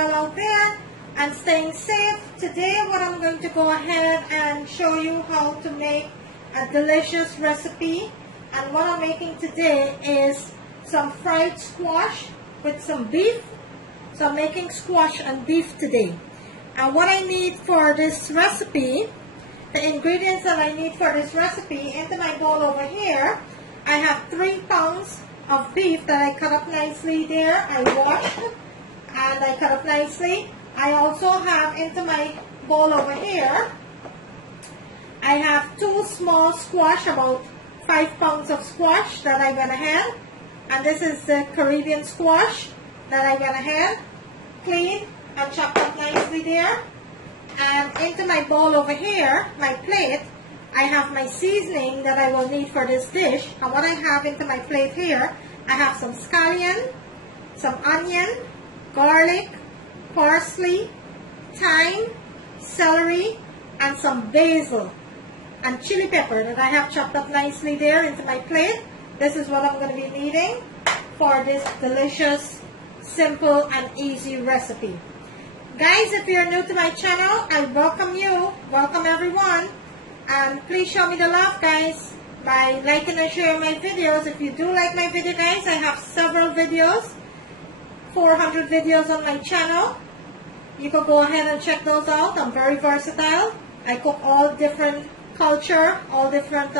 well out there and staying safe. Today what I'm going to go ahead and show you how to make a delicious recipe. And what I'm making today is some fried squash with some beef. So I'm making squash and beef today. And what I need for this recipe, the ingredients that I need for this recipe, into my bowl over here, I have 3 pounds of beef that I cut up nicely there. I washed and I cut up nicely. I also have into my bowl over here, I have 2 small squash, about 5 pounds of squash that I went ahead. And this is the Caribbean squash that I went ahead, cleaned and chopped up nicely there. And into my bowl over here, my plate, I have my seasoning that I will need for this dish. And what I have into my plate here, I have some scallion, some onion, garlic, parsley, thyme, celery, and some basil and chili pepper that I have chopped up nicely there into my plate. This is what I'm going to be needing for this delicious, simple, and easy recipe. Guys, if you're new to my channel, I welcome you. Welcome everyone. And please show me the love, guys, by liking and sharing my videos. If you do like my video, guys, I have several videos, 400 videos on my channel. You can go ahead and check those out. I'm very versatile. I cook all different culture, all different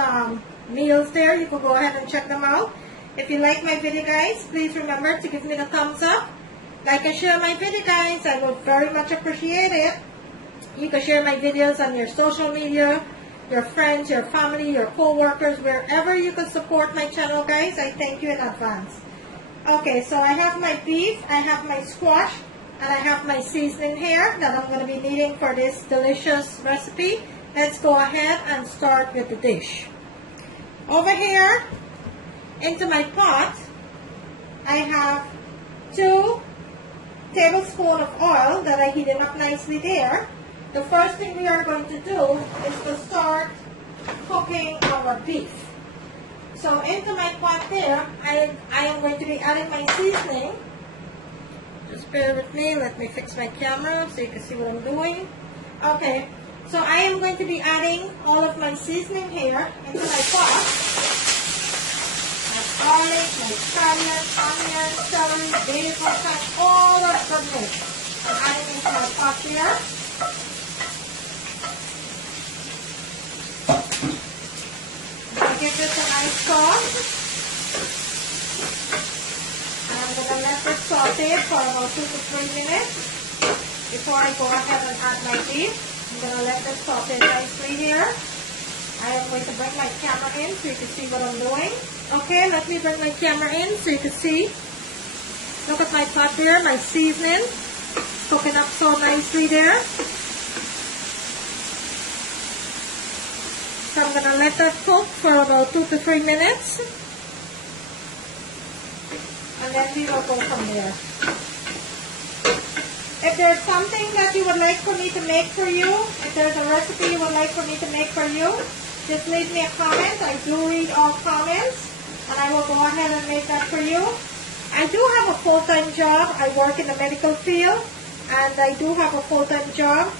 meals there. You can go ahead and check them out. If you like my video, guys, please remember to give me the thumbs up. Like and share my video, guys. I would very much appreciate it. You can share my videos on your social media, your friends, your family, your co-workers, wherever you can support my channel, guys. I thank you in advance. Okay, so I have my beef, I have my squash, and I have my seasoning here that I'm going to be needing for this delicious recipe. Let's go ahead and start with the dish. Over here, into my pot, I have 2 tablespoons of oil that I heated up nicely there. The first thing we are going to do is to start cooking our beef. So into my pot there, I am going to be adding my seasoning. Just bear with me, let me fix my camera so you can see what I'm doing. Okay, so I am going to be adding all of my seasoning here into my pot. My garlic, my scallion, onion, celery, basil, and all of the mix. I'm adding into my pot here. Give this a nice sauce. And I'm going to let this saute for about 2 to 3 minutes before I go ahead and add my beef. I'm going to let this saute nicely here. I am going to bring my camera in so you can see what I'm doing. Okay, let me bring my camera in so you can see. Look at my pot there, my seasoning cooking up so nicely there. So I'm going to let that cook for about 2 to 3 minutes. And then we will go from there. If there's something that you would like for me to make for you, if there's a recipe you would like for me to make for you, just leave me a comment. I do read all comments. And I will go ahead and make that for you. I do have a full-time job. I work in the medical field. And I do have a full-time job.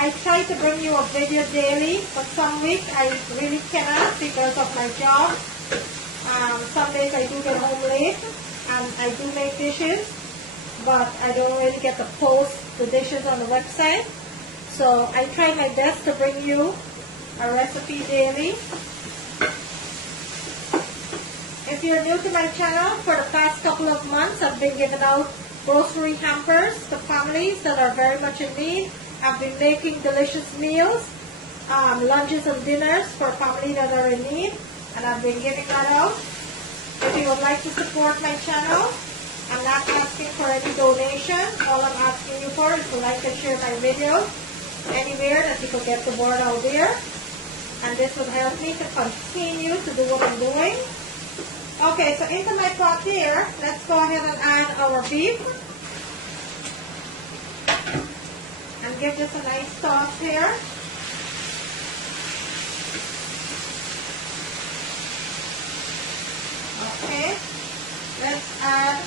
I try to bring you a video daily, but some weeks I really cannot because of my job. Some days I do get home late and I do make dishes, but I don't really get to post the dishes on the website. So I try my best to bring you a recipe daily. If you're new to my channel, for the past couple of months I've been giving out grocery hampers to families that are very much in need. I've been making delicious meals, lunches and dinners for families that are in need, and I've been giving that out. If you would like to support my channel, I'm not asking for any donation. All I'm asking you for is to like and share my videos anywhere that you can get the word out there. And this would help me to continue to do what I'm doing. Okay, so into my pot here, let's go ahead and add our beef. And give this a nice sauce here. Okay, let's add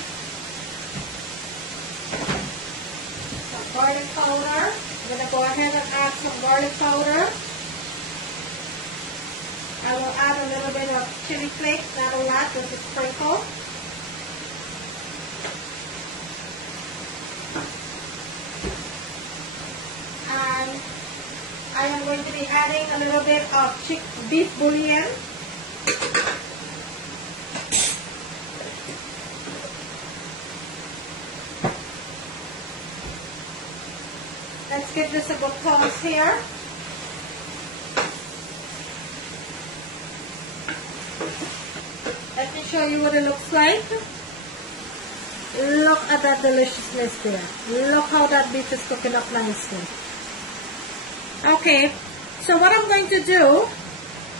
powder. I'm going to go ahead and add some garlic powder. I will add a little bit of chili flakes, not a lot, just a sprinkle. And I am going to be adding a little bit of beef bouillon. Let's give this a good toss here. Let me show you what it looks like. Look at that deliciousness there. Look how that beef is cooking up nicely. Okay, so what I'm going to do,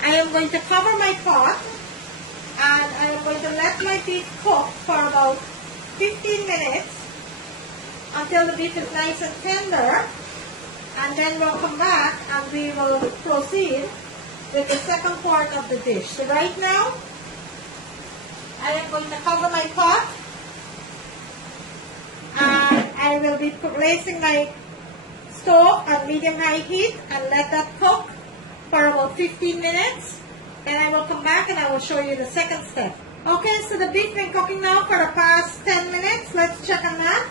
I am going to cover my pot and I am going to let my beef cook for about 15 minutes until the beef is nice and tender, and then we'll come back and we will proceed with the second part of the dish. So right now, I am going to cover my pot and I will be placing my stove on medium-high heat and let that cook for about 15 minutes. Then I will come back and I will show you the second step. Okay, so the beef been cooking now for the past 10 minutes. Let's check on that.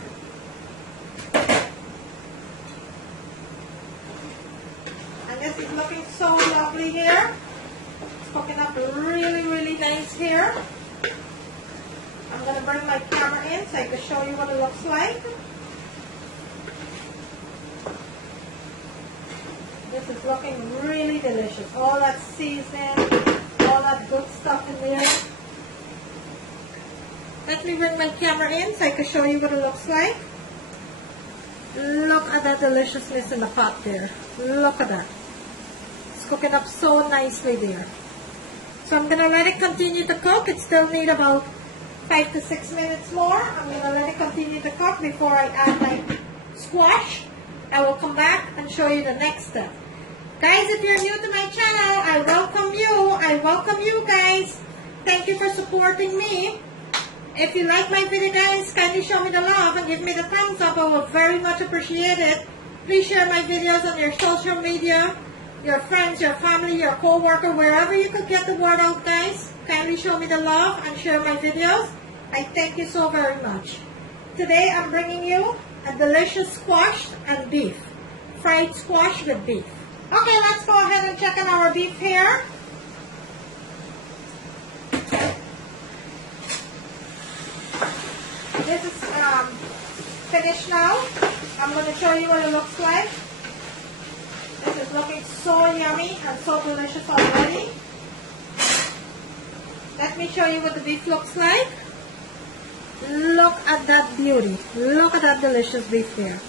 And this is looking so lovely here. It's cooking up really, really nice here. I'm going to bring my camera in so I can show you what it looks like. This is looking really delicious. All that seasoning, all that good stuff in there. Let me bring my camera in so I can show you what it looks like. Look at that deliciousness in the pot there. Look at that. It's cooking up so nicely there. So I'm going to let it continue to cook. It still needs about 5 to 6 minutes more. I'm going to let it continue to cook before I add my squash. I will come back and show you the next step. Guys, if you're new to my channel, I welcome you. I welcome you guys. Thank you for supporting me. If you like my video, guys, kindly show me the love and give me the thumbs up. I will very much appreciate it. Please share my videos on your social media, your friends, your family, your co-worker, wherever you could get the word out, guys. Kindly show me the love and share my videos. I thank you so very much. Today, I'm bringing you a delicious squash and beef. Fried squash with beef. Okay, let's go ahead and check on our beef here. This is finished now. I'm going to show you what it looks like. This is looking so yummy and so delicious already. Let me show you what the beef looks like. Look at that beauty. Look at that delicious beef there.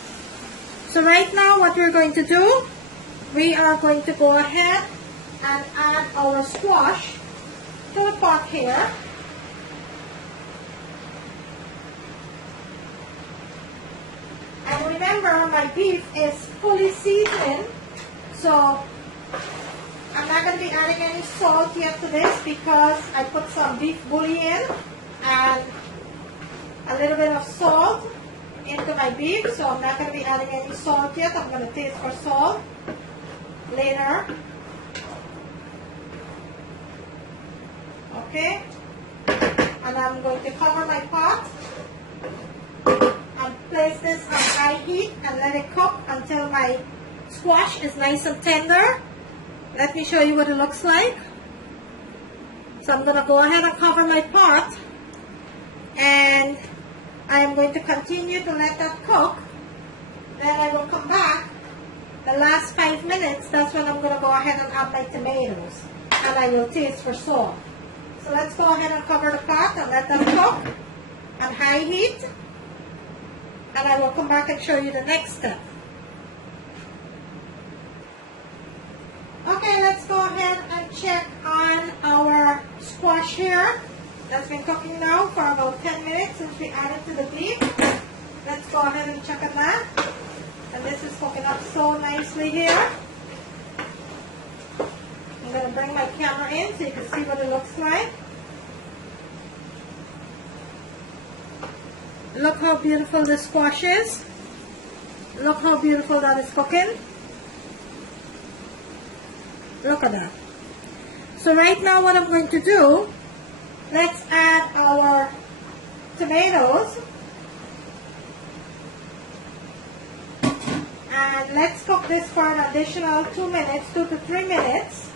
So right now what we're going to do, we are going to go ahead and add our squash to the pot here. And remember, my beef is fully seasoned, so I'm not going to be adding any salt yet to this because I put some beef bouillon and a little bit of salt into my beef, so I'm not going to be adding any salt yet. I'm going to taste for salt later. Okay, and I'm going to cover my pot and place this on high heat and let it cook until my squash is nice and tender. Let me show you what it looks like. So I'm going to go ahead and cover my pot and I'm going to continue to let that cook. Then I will come back the last 5 minutes. That's when I'm going to go ahead and add my tomatoes and I will taste for salt. So let's go ahead and cover the pot and let that cook on high heat. And I will come back and show you the next step. Okay, let's go ahead and check on our squash here. That's been cooking now for about 10 minutes since we added to the beef. Let's go ahead and check on that. And this is cooking up so nicely here. I'm going to bring my camera in so you can see what it looks like. Look how beautiful this squash is. Look how beautiful that is cooking. Look at that. So right now what I'm going to do, let's add our tomatoes. And let's cook this for an additional 2 minutes, 2 to 3 minutes.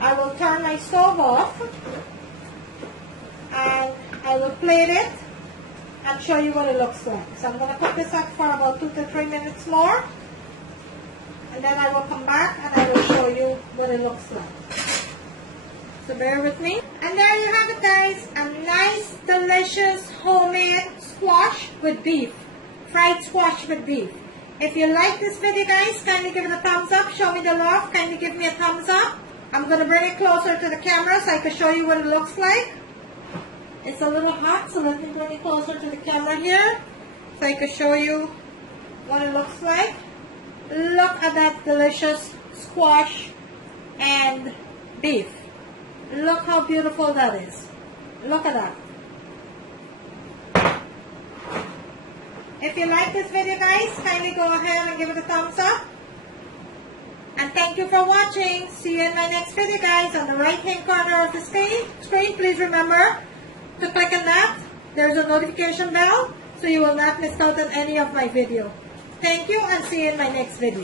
I will turn my stove off and I will plate it and show you what it looks like. So I'm going to cook this up for about 2 to 3 minutes more, and then I will come back and I will show you what it looks like. So bear with me. And there you have it, guys, a nice delicious homemade squash with beef, fried squash with beef. If you like this video, guys, kindly give it a thumbs up. Show me the love. Kindly give me a thumbs up. I'm going to bring it closer to the camera so I can show you what it looks like. It's a little hot, so let me bring it closer to the camera here so I can show you what it looks like. Look at that delicious squash and beef. Look how beautiful that is. Look at that. If you like this video, guys, kindly go ahead and give it a thumbs up. And thank you for watching. See you in my next video, guys. On the right hand corner of the screen, please remember to click on that. There's a notification bell so you will not miss out on any of my video. Thank you and see you in my next video.